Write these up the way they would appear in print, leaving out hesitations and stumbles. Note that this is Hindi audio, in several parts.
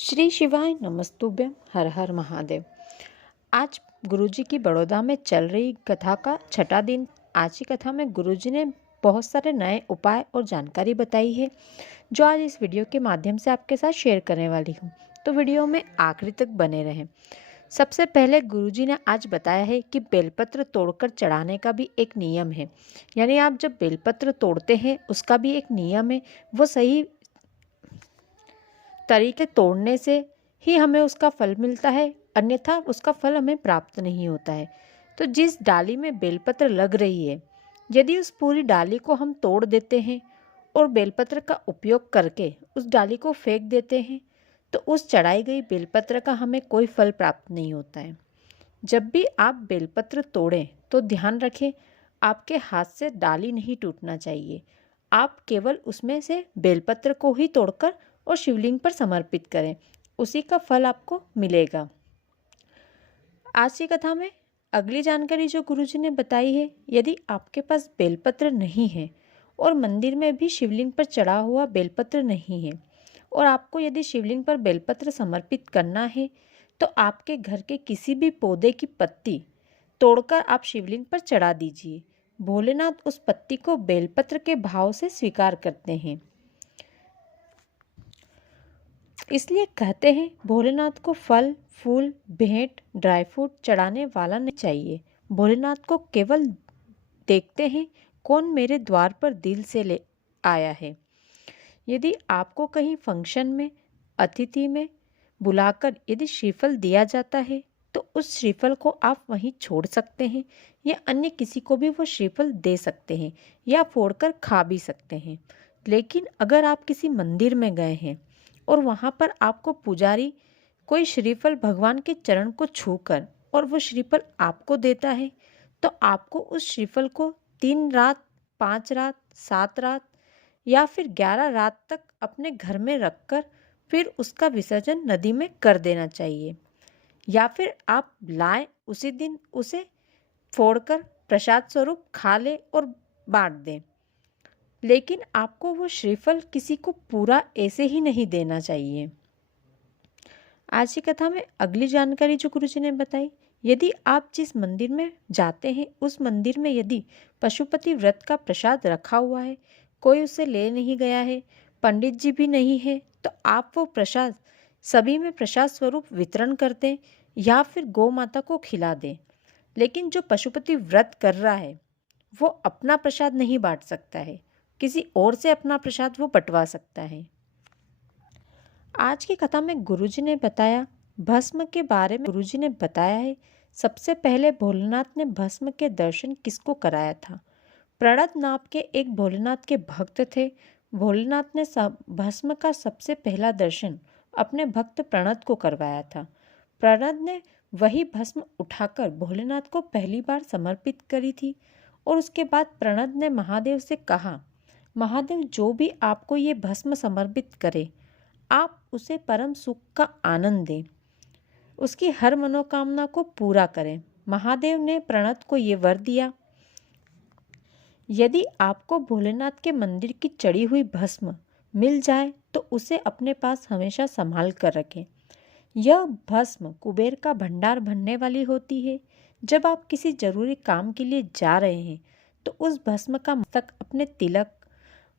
श्री शिवाय नमस्तुभ्यम। हर हर महादेव। आज गुरुजी की बड़ौदा में चल रही कथा का छठा दिन। आज की कथा में गुरुजी ने बहुत सारे नए उपाय और जानकारी बताई है जो आज इस वीडियो के माध्यम से आपके साथ शेयर करने वाली हूँ। तो वीडियो में आखिरी तक बने रहें। सबसे पहले गुरुजी ने आज बताया है कि बेलपत्र तोड़कर चढ़ाने का भी एक नियम है। यानी आप जब बेलपत्र तोड़ते हैं उसका भी एक नियम है। वो सही तरीके तोड़ने से ही हमें उसका फल मिलता है, अन्यथा उसका फल हमें प्राप्त नहीं होता है। तो जिस डाली में बेलपत्र लग रही है, यदि उस पूरी डाली को हम तोड़ देते हैं और बेलपत्र का उपयोग करके उस डाली को फेंक देते हैं तो उस चढ़ाई गई बेलपत्र का हमें कोई फल प्राप्त नहीं होता है। जब भी आप बेलपत्र तोड़ें तो ध्यान रखें, आपके हाथ से डाली नहीं टूटना चाहिए। आप केवल उसमें से बेलपत्र को ही तोड़कर और शिवलिंग पर समर्पित करें, उसी का फल आपको मिलेगा। आज की कथा में अगली जानकारी जो गुरुजी ने बताई है, यदि आपके पास बेलपत्र नहीं है और मंदिर में भी शिवलिंग पर चढ़ा हुआ बेलपत्र नहीं है और आपको यदि शिवलिंग पर बेलपत्र समर्पित करना है तो आपके घर के किसी भी पौधे की पत्ती तोड़कर आप शिवलिंग पर चढ़ा दीजिए। भोलेनाथ उस पत्ती को बेलपत्र के भाव से स्वीकार करते हैं। इसलिए कहते हैं भोलेनाथ को फल फूल भेंट ड्राई फ्रूट चढ़ाने वाला नहीं चाहिए। भोलेनाथ को केवल देखते हैं कौन मेरे द्वार पर दिल से ले आया है। यदि आपको कहीं फंक्शन में अतिथि में बुलाकर यदि श्रीफल दिया जाता है तो उस श्रीफल को आप वहीं छोड़ सकते हैं या अन्य किसी को भी वो श्रीफल दे सकते हैं या फोड़कर खा भी सकते हैं। लेकिन अगर आप किसी मंदिर में गए हैं और वहाँ पर आपको पुजारी कोई श्रीफल भगवान के चरण को छूकर और वो श्रीफल आपको देता है तो आपको उस श्रीफल को 3 रात 5 रात 7 रात या फिर 11 रात तक अपने घर में रखकर फिर उसका विसर्जन नदी में कर देना चाहिए, या फिर आप लाएं उसी दिन उसे फोड़कर प्रसाद स्वरूप खा लें और बांट दें। लेकिन आपको वो श्रीफल किसी को पूरा ऐसे ही नहीं देना चाहिए। आज की कथा में अगली जानकारी जो गुरुजी ने बताई, यदि आप जिस मंदिर में जाते हैं उस मंदिर में यदि पशुपति व्रत का प्रसाद रखा हुआ है, कोई उसे ले नहीं गया है, पंडित जी भी नहीं है, तो आप वो प्रसाद सभी में प्रसाद स्वरूप वितरण कर दें या फिर गौ माता को खिला दें। लेकिन जो पशुपति व्रत कर रहा है वो अपना प्रसाद नहीं बांट सकता है, किसी और से अपना प्रसाद वो बंटवा सकता है। आज की कथा में गुरुजी ने बताया भस्म के बारे में। गुरुजी ने बताया है सबसे पहले भोलेनाथ ने भस्म के दर्शन किसको कराया था। प्रणद नाम के एक भोलेनाथ के भक्त थे। भोलेनाथ ने भस्म का सबसे पहला दर्शन अपने भक्त प्रणद को करवाया था। प्रणद ने वही भस्म उठाकर भोलेनाथ को पहली बार समर्पित करी थी और उसके बाद प्रणद ने महादेव से कहा, महादेव जो भी आपको ये भस्म समर्पित करे आप उसे परम सुख का आनंद दें, उसकी हर मनोकामना को पूरा करें। महादेव ने प्रणद को ये वर दिया, यदि आपको भोलेनाथ के मंदिर की चढ़ी हुई भस्म मिल जाए तो उसे अपने पास हमेशा संभाल कर रखें। यह भस्म कुबेर का भंडार भरने वाली होती है। जब आप किसी जरूरी काम के लिए जा रहे हैं तो उस भस्म का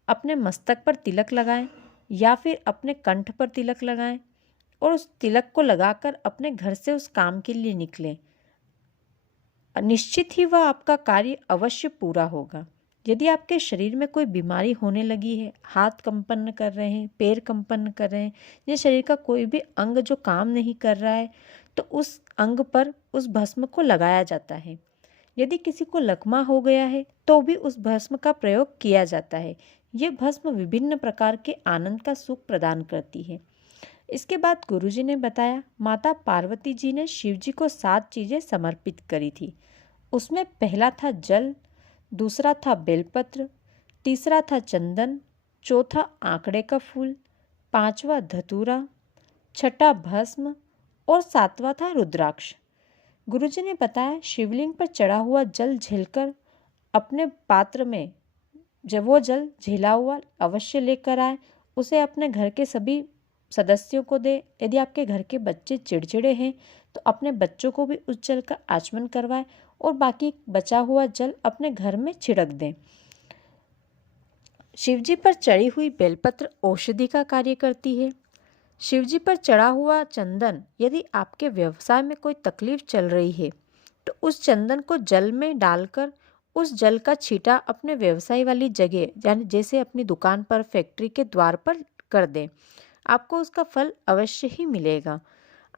अपने मस्तक पर तिलक लगाएं या फिर अपने कंठ पर तिलक लगाएं और उस तिलक को लगाकर अपने घर से उस काम के लिए निकलें। निश्चित ही वह आपका कार्य अवश्य पूरा होगा। यदि आपके शरीर में कोई बीमारी होने लगी है, हाथ कंपन कर रहे हैं, पैर कंपन कर रहे हैं या शरीर का कोई भी अंग जो काम नहीं कर रहा है तो उस अंग पर उस भस्म को लगाया जाता है। यदि किसी को लकवा हो गया है तो भी उस भस्म का प्रयोग किया जाता है। ये भस्म विभिन्न प्रकार के आनंद का सुख प्रदान करती है। इसके बाद गुरुजी ने बताया माता पार्वती जी ने शिव जी को 7 चीज़ें समर्पित करी थी। उसमें पहला था जल, दूसरा था बेलपत्र, तीसरा था चंदन, चौथा आंकड़े का फूल, पांचवा धतूरा, छठा भस्म और सातवां था रुद्राक्ष। गुरुजी ने बताया शिवलिंग पर चढ़ा हुआ जल झेलकर अपने पात्र में जब वो जल झेला हुआ अवश्य लेकर आए, उसे अपने घर के सभी सदस्यों को दें। यदि आपके घर के बच्चे चिड़चिड़े हैं तो अपने बच्चों को भी उस जल का आचमन करवाएं और बाकी बचा हुआ जल अपने घर में छिड़क दें। शिवजी पर चढ़ी हुई बेलपत्र औषधि का कार्य करती है। शिवजी पर चढ़ा हुआ चंदन, यदि आपके व्यवसाय में कोई तकलीफ चल रही है तो उस चंदन को जल में डालकर उस जल का छींटा अपने व्यवसाय वाली जगह, यानी जैसे अपनी दुकान पर, फैक्ट्री के द्वार पर कर दें। आपको उसका फल अवश्य ही मिलेगा।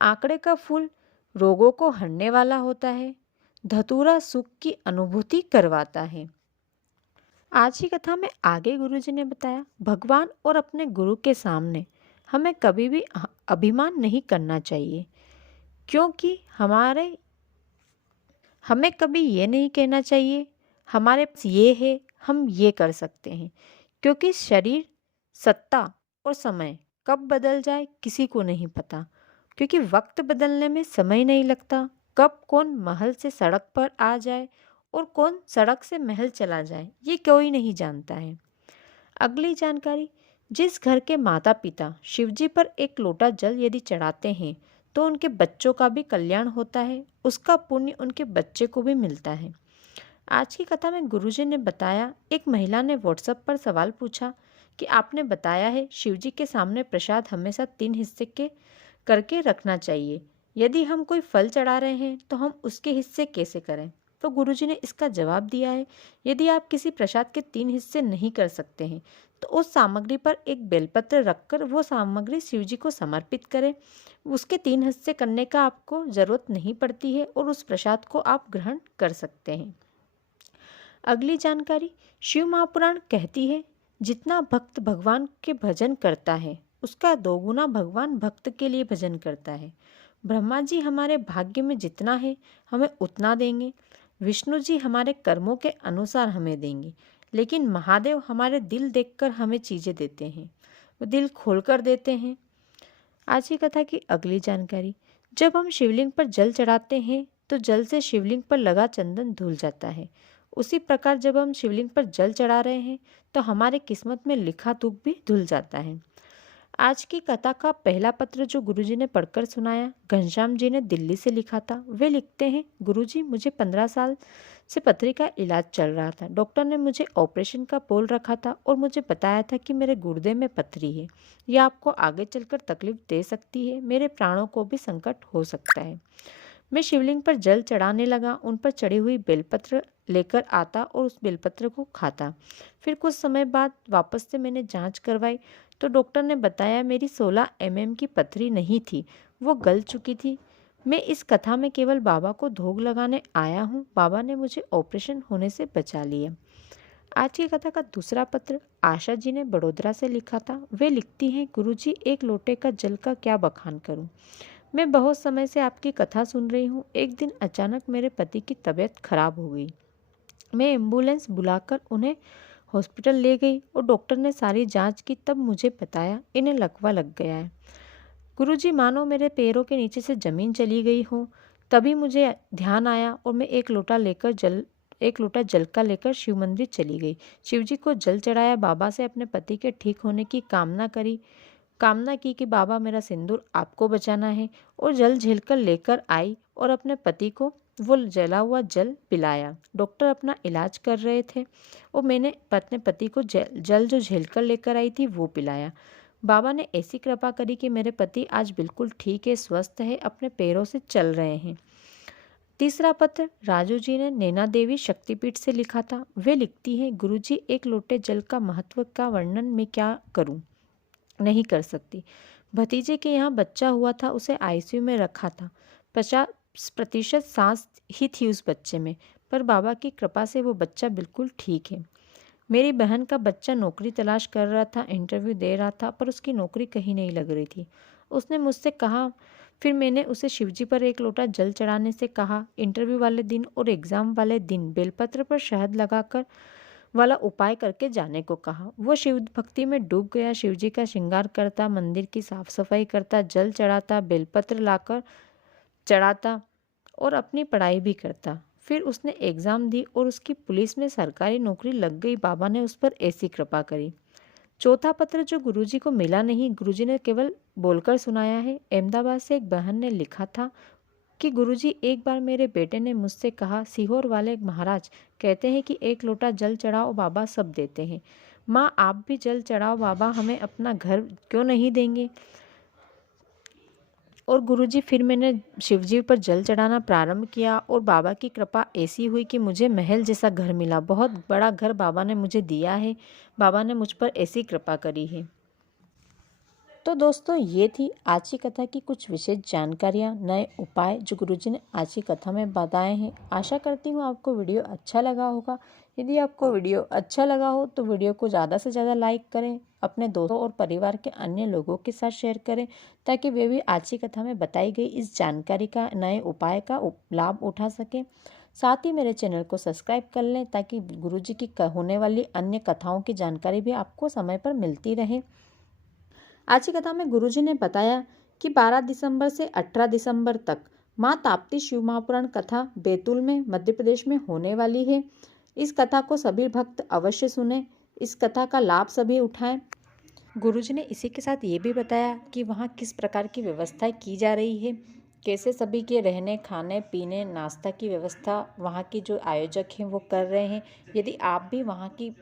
आंकड़े का फूल रोगों को हरने वाला होता है। धतूरा सुख की अनुभूति करवाता है। आज की कथा में आगे गुरुजी ने बताया, भगवान और अपने गुरु के सामने हमें कभी भी अभिमान नहीं करना चाहिए, क्योंकि हमें कभी ये नहीं कहना चाहिए हमारे पास ये है, हम ये कर सकते हैं, क्योंकि शरीर, सत्ता और समय कब बदल जाए किसी को नहीं पता, क्योंकि वक्त बदलने में समय नहीं लगता। कब कौन महल से सड़क पर आ जाए और कौन सड़क से महल चला जाए, ये कोई नहीं जानता है। अगली जानकारी, जिस घर के माता पिता शिवजी पर एक लोटा जल यदि चढ़ाते हैं तो उनके बच्चों का भी कल्याण होता है, उसका पुण्य उनके बच्चे को भी मिलता है। आज की कथा में गुरुजी ने बताया, एक महिला ने व्हाट्सएप पर सवाल पूछा कि आपने बताया है शिवजी के सामने प्रसाद हमेशा 3 हिस्से के करके रखना चाहिए, यदि हम कोई फल चढ़ा रहे हैं तो हम उसके हिस्से कैसे करें? तो गुरुजी ने इसका जवाब दिया है, यदि आप किसी प्रसाद के 3 हिस्से नहीं कर सकते हैं तो उस सामग्री पर एक बेलपत्र रखकर वो सामग्री शिवजी को समर्पित करें। उसके 3 हिस्से करने का आपको ज़रूरत नहीं पड़ती है और उस प्रसाद को आप ग्रहण कर सकते हैं। अगली जानकारी, शिव महापुराण कहती है, जितना भक्त भगवान के भजन करता है उसका दोगुना भगवान भक्त के लिए भजन करता है। ब्रह्मा जी हमारे भाग्य में जितना है हमें उतना देंगे, विष्णु जी हमारे कर्मों के अनुसार हमें देंगे, लेकिन महादेव हमारे दिल देखकर हमें चीज़ें देते हैं, वो दिल खोलकर देते हैं। आज की कथा की अगली जानकारी, जब हम शिवलिंग पर जल चढ़ाते हैं तो जल से शिवलिंग पर लगा चंदन धुल जाता है। उसी प्रकार जब हम शिवलिंग पर जल चढ़ा रहे हैं तो हमारे किस्मत में लिखा दुख भी धुल जाता है। आज की कथा का पहला पत्र जो गुरुजी ने पढ़कर सुनाया, घनश्याम जी ने दिल्ली से लिखा था। वे लिखते हैं, गुरुजी मुझे 15 साल से पथरी का इलाज चल रहा था। डॉक्टर ने मुझे ऑपरेशन का बोल रखा था और मुझे बताया था कि मेरे गुर्दे में पथरी है, यह आपको आगे चलकर तकलीफ दे सकती है, मेरे प्राणों को भी संकट हो सकता है। मैं शिवलिंग पर जल चढ़ाने लगा, उन पर चढ़ी हुई बेलपत्र लेकर आता और उस बेलपत्र को खाता। फिर कुछ समय बाद वापस से मैंने जांच करवाई तो डॉक्टर ने बताया मेरी 16 mm की पथरी नहीं थी, वो गल चुकी थी। मैं इस कथा में केवल बाबा को धोग लगाने आया हूँ, बाबा ने मुझे ऑपरेशन होने से बचा लिया। आज की कथा का दूसरा पत्र आशा जी ने बड़ोदरा से लिखा था। वे लिखती हैं, गुरुजी एक लोटे का जल का क्या बखान करूं। मैं बहुत समय से आपकी कथा सुन रही हूँ। एक दिन अचानक मेरे पति की तबीयत खराब हो गई। मैं एम्बुलेंस बुलाकर उन्हें हॉस्पिटल ले गई और डॉक्टर ने सारी जांच की, तब मुझे बताया इन्हें लकवा लग गया है। गुरुजी मानो मेरे पैरों के नीचे से ज़मीन चली गई हो। तभी मुझे ध्यान आया और मैं एक लोटा जल का लेकर शिव मंदिर चली गई। शिवजी को जल चढ़ाया, बाबा से अपने पति के ठीक होने की कामना की कि बाबा मेरा सिंदूर आपको बचाना है, और जल झेलकर लेकर आई और अपने पति को वो जला हुआ जल पिलाया। डॉक्टर अपना इलाज कर रहे थे और मैंने अपने पति को जल जो झेलकर लेकर आई थी वो पिलाया। बाबा ने ऐसी कृपा करी कि मेरे पति आज बिल्कुल ठीक है, स्वस्थ है, अपने पैरों से चल रहे हैं। तीसरा पत्र राजू जी ने नैना देवी शक्तिपीठ से लिखा था। वे लिखती हैं, गुरुजी एक लोटे जल का महत्व का वर्णन मैं क्या करूं, नहीं कर सकती। भतीजे के यहाँ बच्चा हुआ था, उसे आईसीयू में रखा था। 50% सांस ही थी उस बच्चे में, पर बाबा की कृपा से वो बच्चा बिल्कुल ठीक है। मेरी बहन का बच्चा नौकरी तलाश कर रहा था, इंटरव्यू दे रहा था, पर उसकी नौकरी कहीं नहीं लग रही थी। उसने मुझसे कहा, फिर मैंने उसे शिवजी पर एक लोटा जल चढ़ाने से कहा। इंटरव्यू वाले दिन और एग्ज़ाम वाले दिन बेलपत्र पर शहद लगाकर वाला उपाय करके जाने को कहा। वो शिव भक्ति में डूब गया। शिवजी का श्रृंगार करता, मंदिर की साफ सफाई करता, जल चढ़ाता, बेलपत्र लाकर चढ़ाता और अपनी पढ़ाई भी करता। फिर उसने एग्ज़ाम दी और उसकी पुलिस में सरकारी नौकरी लग गई। बाबा ने उस पर ऐसी कृपा करी। चौथा पत्र जो गुरुजी को मिला नहीं, गुरुजी ने केवल बोलकर सुनाया है। अहमदाबाद से एक बहन ने लिखा था कि गुरुजी, एक बार मेरे बेटे ने मुझसे कहा, सीहोर वाले महाराज कहते हैं कि एक लोटा जल चढ़ाओ बाबा सब देते हैं। माँ, आप भी जल चढ़ाओ बाबा, हमें अपना घर क्यों नहीं देंगे? और गुरुजी, फिर मैंने शिवजी पर जल चढ़ाना प्रारंभ किया और बाबा की कृपा ऐसी हुई कि मुझे महल जैसा घर मिला। बहुत बड़ा घर बाबा ने मुझे दिया है। बाबा ने मुझ पर ऐसी कृपा करी है। तो दोस्तों, ये थी आज की कथा की कुछ विशेष जानकारियाँ, नए उपाय जो गुरुजी ने आज की कथा में बताए हैं। आशा करती हूँ आपको वीडियो अच्छा लगा होगा। यदि आपको वीडियो अच्छा लगा हो तो वीडियो को ज़्यादा से ज़्यादा लाइक करें, अपने दोस्तों और परिवार के अन्य लोगों के साथ शेयर करें, ताकि वे भी आज की कथा में बताई गई इस जानकारी का, नए उपाय का लाभ उठा सकें। साथ ही मेरे चैनल को सब्सक्राइब कर लें, ताकि गुरुजी की होने वाली अन्य कथाओं की जानकारी भी आपको समय पर मिलती रहे। आज की कथा में गुरुजी ने बताया कि 12 दिसंबर से 18 दिसंबर तक माँ ताप्ती शिव महापुराण कथा बैतूल में मध्य प्रदेश में होने वाली है। इस कथा को सभी भक्त अवश्य सुने, इस कथा का लाभ सभी उठाएं। गुरुजी ने इसी के साथ ये भी बताया कि वहाँ किस प्रकार की व्यवस्थाएं की जा रही है, कैसे सभी के रहने, खाने, पीने, नाश्ता की व्यवस्था वहाँ की जो आयोजक हैं वो कर रहे हैं। यदि आप भी वहाँ की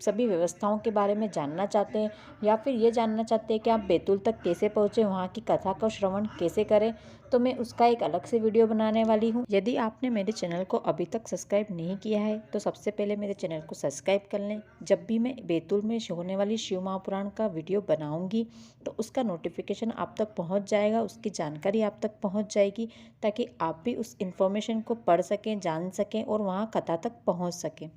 सभी व्यवस्थाओं के बारे में जानना चाहते हैं, या फिर ये जानना चाहते हैं कि आप बैतूल तक कैसे पहुँचे, वहाँ की कथा का श्रवण कैसे करें, तो मैं उसका एक अलग से वीडियो बनाने वाली हूँ। यदि आपने मेरे चैनल को अभी तक सब्सक्राइब नहीं किया है तो सबसे पहले मेरे चैनल को सब्सक्राइब कर लें। जब भी मैं बैतूल में होने वाली शिव महापुराण का वीडियो बनाऊंगी तो उसका नोटिफिकेशन आप तक पहुंच जाएगा, उसकी जानकारी आप तक पहुंच जाएगी, ताकि आप भी उस इन्फॉर्मेशन को पढ़ सकें, जान सकें और वहां कथा तक पहुंच सकें।